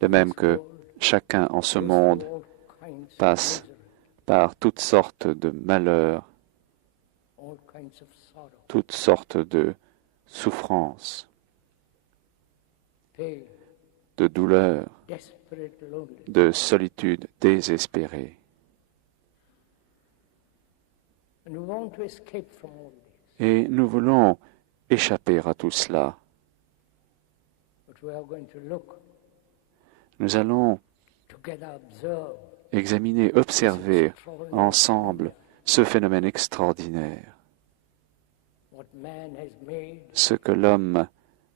De même que chacun en ce monde passe par toutes sortes de malheurs, toutes sortes de souffrances, de douleurs, de solitude désespérée. Et nous voulons échapper à tout cela. Nous allons examiner, observer ensemble ce phénomène extraordinaire, ce que l'homme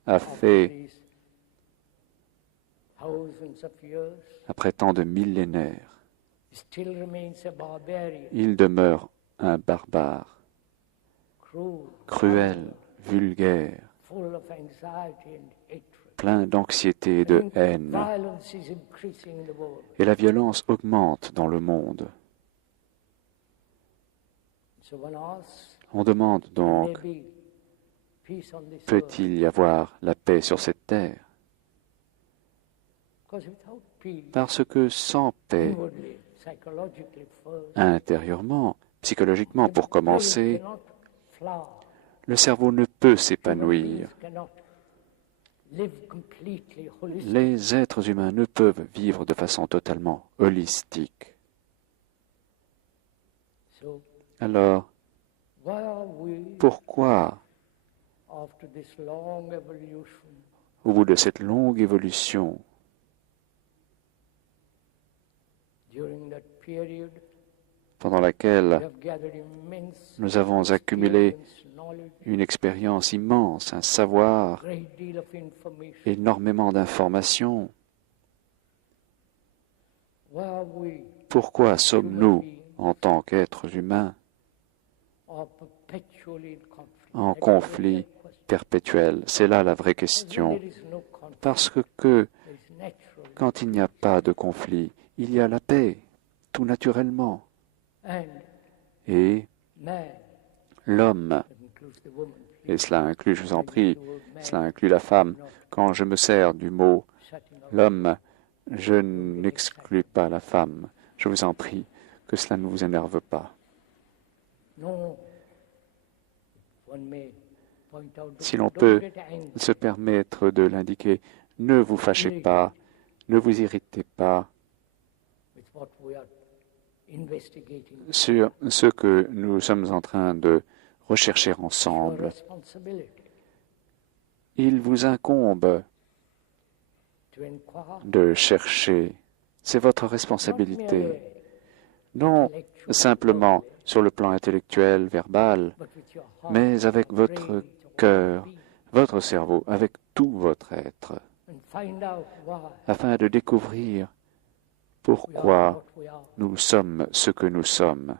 a fait après tant de millénaires. Il demeure un barbare, cruel, vulgaire, plein d'anxiété et de haine. Et la violence augmente dans le monde. On demande donc, peut-il y avoir la paix sur cette terre? Parce que sans paix, intérieurement, psychologiquement pour commencer, le cerveau ne peut s'épanouir. Les êtres humains ne peuvent vivre de façon totalement holistique. Alors, pourquoi, au bout de cette longue évolution, pendant laquelle nous avons accumulé une expérience immense, un savoir, énormément d'informations, pourquoi sommes-nous, en tant qu'êtres humains, en conflit perpétuel? C'est là la vraie question. Parce que quand il n'y a pas de conflit, il y a la paix, tout naturellement. Et l'homme, et cela inclut, je vous en prie, cela inclut la femme, quand je me sers du mot l'homme, je n'exclus pas la femme. Je vous en prie, que cela ne vous énerve pas. Si l'on peut se permettre de l'indiquer, ne vous fâchez pas, ne vous irritez pas sur ce que nous sommes en train de rechercher ensemble. Il vous incombe de chercher, c'est votre responsabilité, non simplement sur le plan intellectuel, verbal, mais avec votre cœur, votre cerveau, avec tout votre être, afin de découvrir pourquoi nous sommes ce que nous sommes.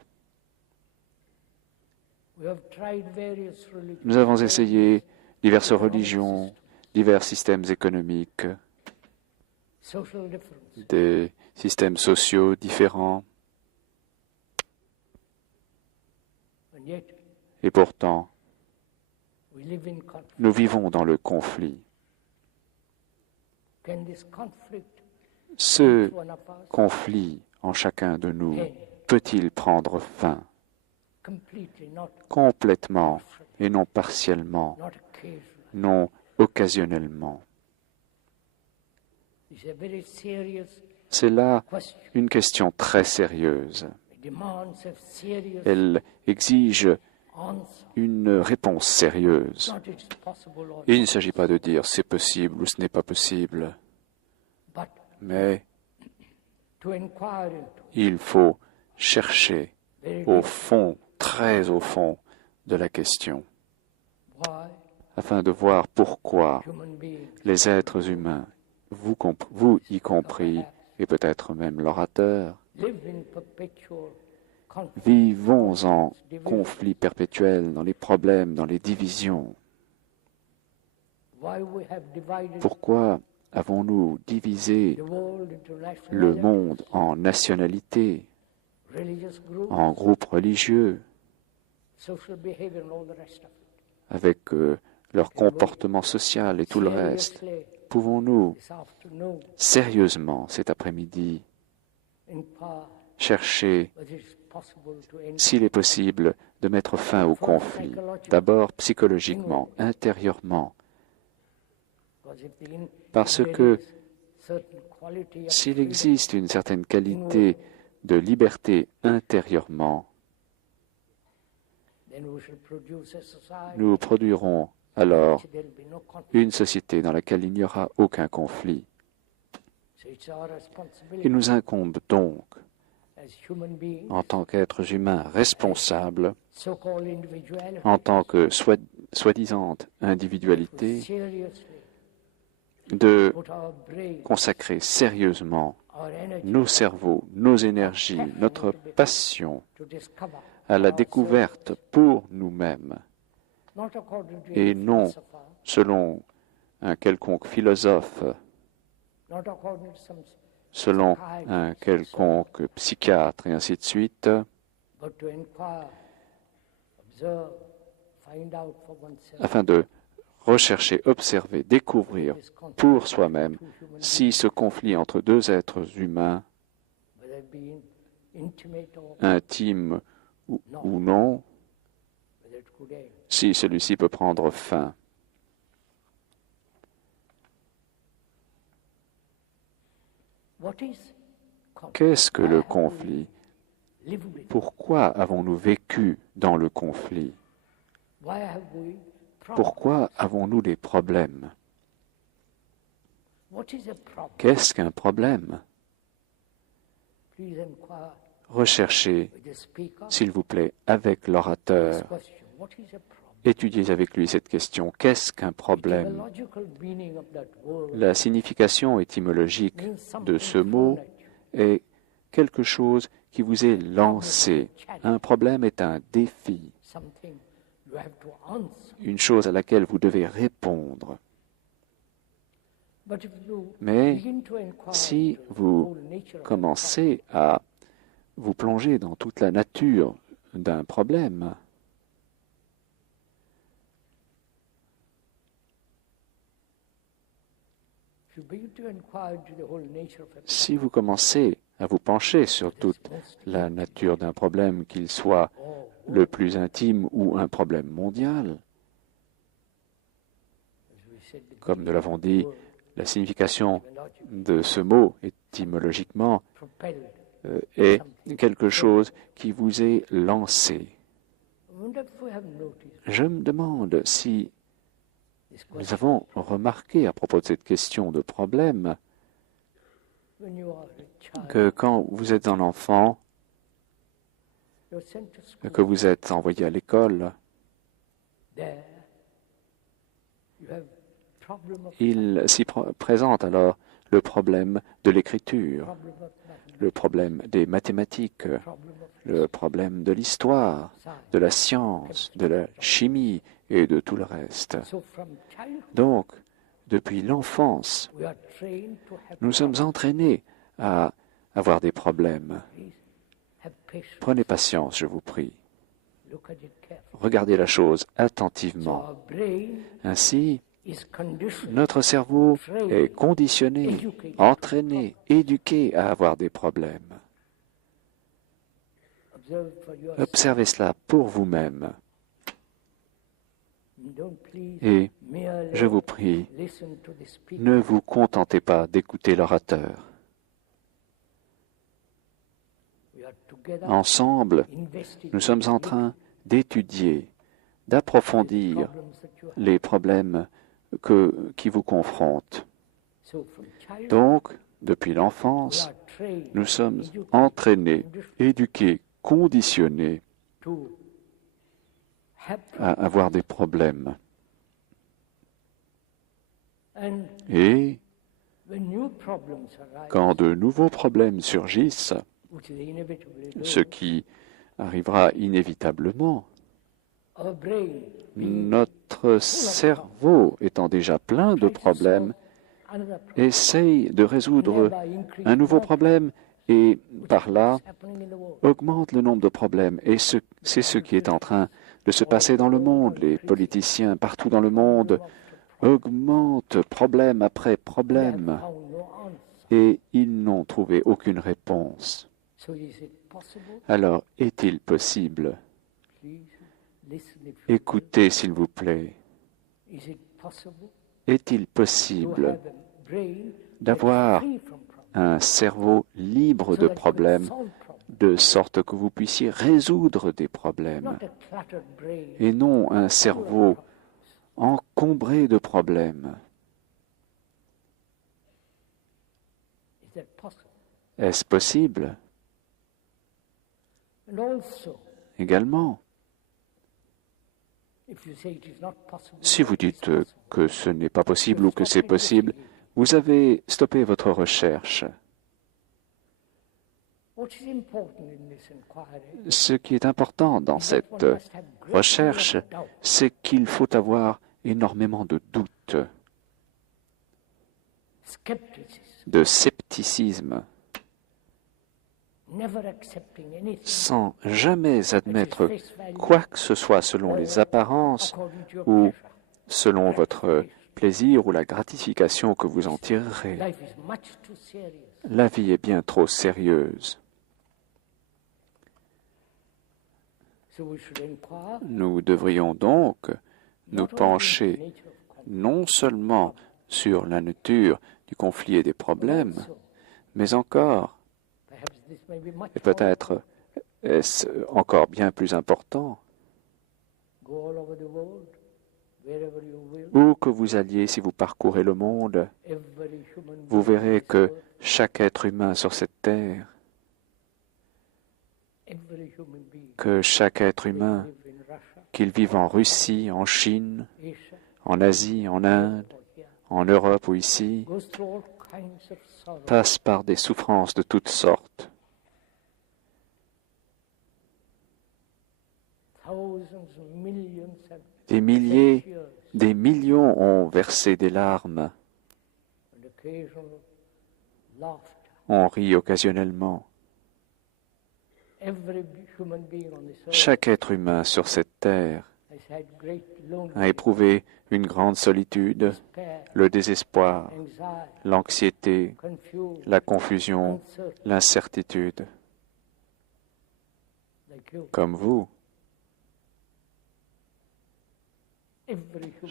Nous avons essayé diverses religions, divers systèmes économiques, des systèmes sociaux différents. Et pourtant, nous vivons dans le conflit. Ce conflit en chacun de nous peut-il prendre fin complètement et non partiellement, non occasionnellement? C'est là une question très sérieuse. Elle exige une réponse sérieuse. Et il ne s'agit pas de dire c'est possible ou ce n'est pas possible, mais il faut chercher au fond, très au fond de la question, afin de voir pourquoi les êtres humains, vous y compris, et peut-être même l'orateur, vivons en conflit perpétuel, dans les problèmes, dans les divisions. Pourquoi avons-nous divisé le monde en nationalités, en groupes religieux, avec leur comportement social et tout le reste. Pouvons-nous sérieusement cet après-midi chercher s'il est possible de mettre fin au conflit, d'abord psychologiquement, intérieurement, parce que s'il existe une certaine qualité de liberté intérieurement, nous produirons alors une société dans laquelle il n'y aura aucun conflit. Il nous incombe donc, en tant qu'êtres humains responsables, en tant que soi-disant individualité, de consacrer sérieusement nos cerveaux, nos énergies, notre passion à la découverte pour nous-mêmes, et non selon un quelconque philosophe, selon un quelconque psychiatre, et ainsi de suite, afin de rechercher, observer, découvrir pour soi-même si ce conflit entre deux êtres humains, intime ou non, si celui-ci peut prendre fin. Qu'est-ce que le conflit? Pourquoi avons-nous vécu dans le conflit? Pourquoi avons-nous des problèmes? Qu'est-ce qu'un problème? Recherchez, s'il vous plaît, avec l'orateur. Étudiez avec lui cette question. Qu'est-ce qu'un problème? La signification étymologique de ce mot est quelque chose qui vous est lancé. Un problème est un défi, une chose à laquelle vous devez répondre. Mais si vous commencez à vous plonger dans toute la nature d'un problème, si vous commencez à vous pencher sur toute la nature d'un problème, qu'il soit le plus intime ou un problème mondial, comme nous l'avons dit, la signification de ce mot étymologiquement est quelque chose qui vous est lancé. Je me demande si nous avons remarqué à propos de cette question de problème que quand vous êtes un enfant, que vous êtes envoyé à l'école, il s'y présente alors le problème de l'écriture, le problème des mathématiques, le problème de l'histoire, de la science, de la chimie et de tout le reste. Donc, depuis l'enfance, nous sommes entraînés à avoir des problèmes. Prenez patience, je vous prie. Regardez la chose attentivement. Ainsi, notre cerveau est conditionné, entraîné, éduqué à avoir des problèmes. Observez cela pour vous-même. Et, je vous prie, ne vous contentez pas d'écouter l'orateur. Ensemble, nous sommes en train d'étudier, d'approfondir les problèmes qui vous confrontent. Donc, depuis l'enfance, nous sommes entraînés, éduqués, conditionnés à avoir des problèmes. Et quand de nouveaux problèmes surgissent, ce qui arrivera inévitablement, notre cerveau, étant déjà plein de problèmes, essaye de résoudre un nouveau problème et, par là, augmente le nombre de problèmes. Et c'est ce qui est en train de se passer dans le monde. Les politiciens partout dans le monde augmentent problème après problème et ils n'ont trouvé aucune réponse. Alors, est-il possible? Écoutez, s'il vous plaît. Est-il possible d'avoir un cerveau libre de problèmes, de sorte que vous puissiez résoudre des problèmes, et non un cerveau encombré de problèmes? Est-ce possible? Également, si vous dites que ce n'est pas possible ou que c'est possible, vous avez stoppé votre recherche. Ce qui est important dans cette recherche, c'est qu'il faut avoir énormément de doutes, de scepticisme, sans jamais admettre quoi que ce soit selon les apparences ou selon votre plaisir ou la gratification que vous en tirerez. La vie est bien trop sérieuse. Nous devrions donc nous pencher non seulement sur la nature du conflit et des problèmes, mais encore, et peut-être est-ce encore bien plus important, où que vous alliez, si vous parcourez le monde, vous verrez que chaque être humain sur cette terre, que chaque être humain, qu'il vive en Russie, en Chine, en Asie, en Inde, en Europe ou ici, passe par des souffrances de toutes sortes. Des milliers, des millions ont versé des larmes, ont ri occasionnellement. Chaque être humain sur cette terre a éprouvé une grande solitude, le désespoir, l'anxiété, la confusion, l'incertitude. Comme vous,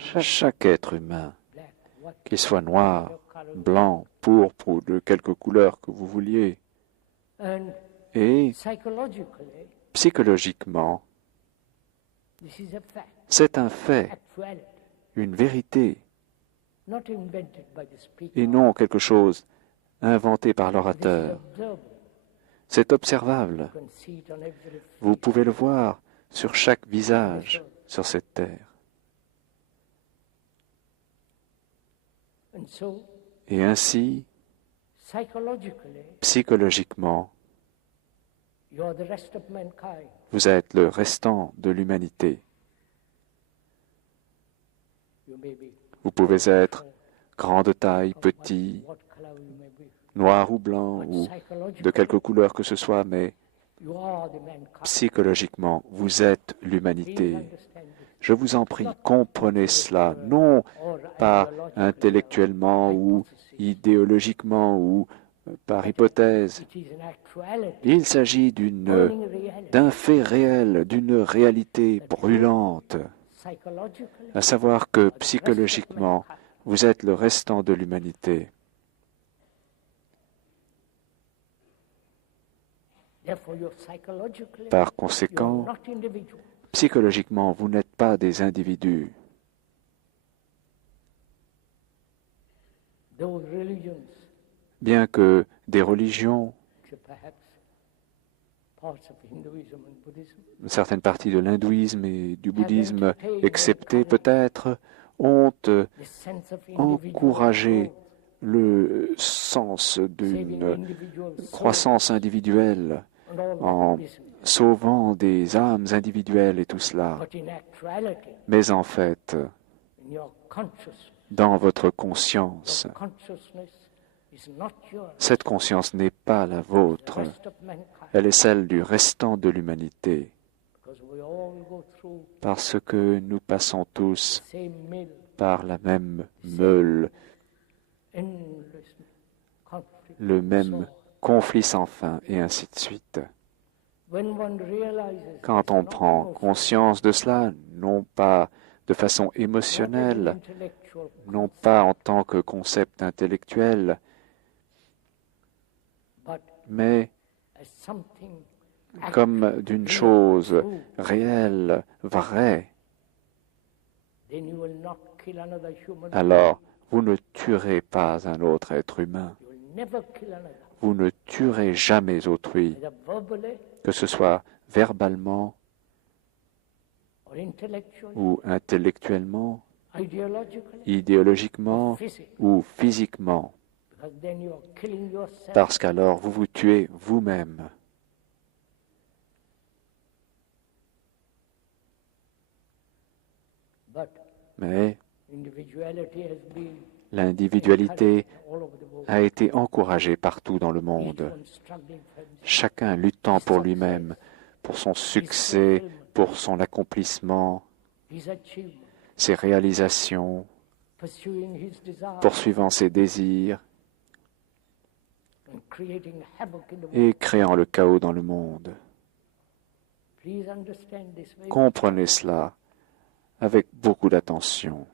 chaque être humain, qu'il soit noir, blanc, pourpre ou de quelque couleur que vous vouliez, et psychologiquement, c'est un fait, une vérité, et non quelque chose inventé par l'orateur. C'est observable. Vous pouvez le voir sur chaque visage sur cette terre. Et ainsi, psychologiquement, vous êtes le restant de l'humanité. Vous pouvez être grand de taille, petit, noir ou blanc, ou de quelque couleur que ce soit, mais psychologiquement, vous êtes l'humanité. Je vous en prie, comprenez cela, non pas intellectuellement ou idéologiquement ou par hypothèse. Il s'agit d'un fait réel, d'une réalité brûlante, à savoir que psychologiquement, vous êtes le restant de l'humanité. Par conséquent, psychologiquement, vous n'êtes pas des individus. Bien que des religions, certaines parties de l'hindouisme et du bouddhisme exceptées peut-être, ont encouragé le sens d'une croissance individuelle en sauvant des âmes individuelles et tout cela. Mais en fait, dans votre conscience, cette conscience n'est pas la vôtre, elle est celle du restant de l'humanité. parce que nous passons tous par la même meule, le même conflit sans fin, et ainsi de suite. Quand on prend conscience de cela, non pas de façon émotionnelle, non pas en tant que concept intellectuel, mais comme d'une chose réelle, vraie, alors vous ne tuerez pas un autre être humain. Vous ne tuerez jamais autrui, que ce soit verbalement ou intellectuellement, idéologiquement ou physiquement, parce qu'alors vous vous tuez vous-même. Mais l'individualité a été encouragée partout dans le monde. Chacun luttant pour lui-même, pour son succès, pour son accomplissement, ses réalisations, poursuivant ses désirs et créant le chaos dans le monde. Comprenez cela avec beaucoup d'attention.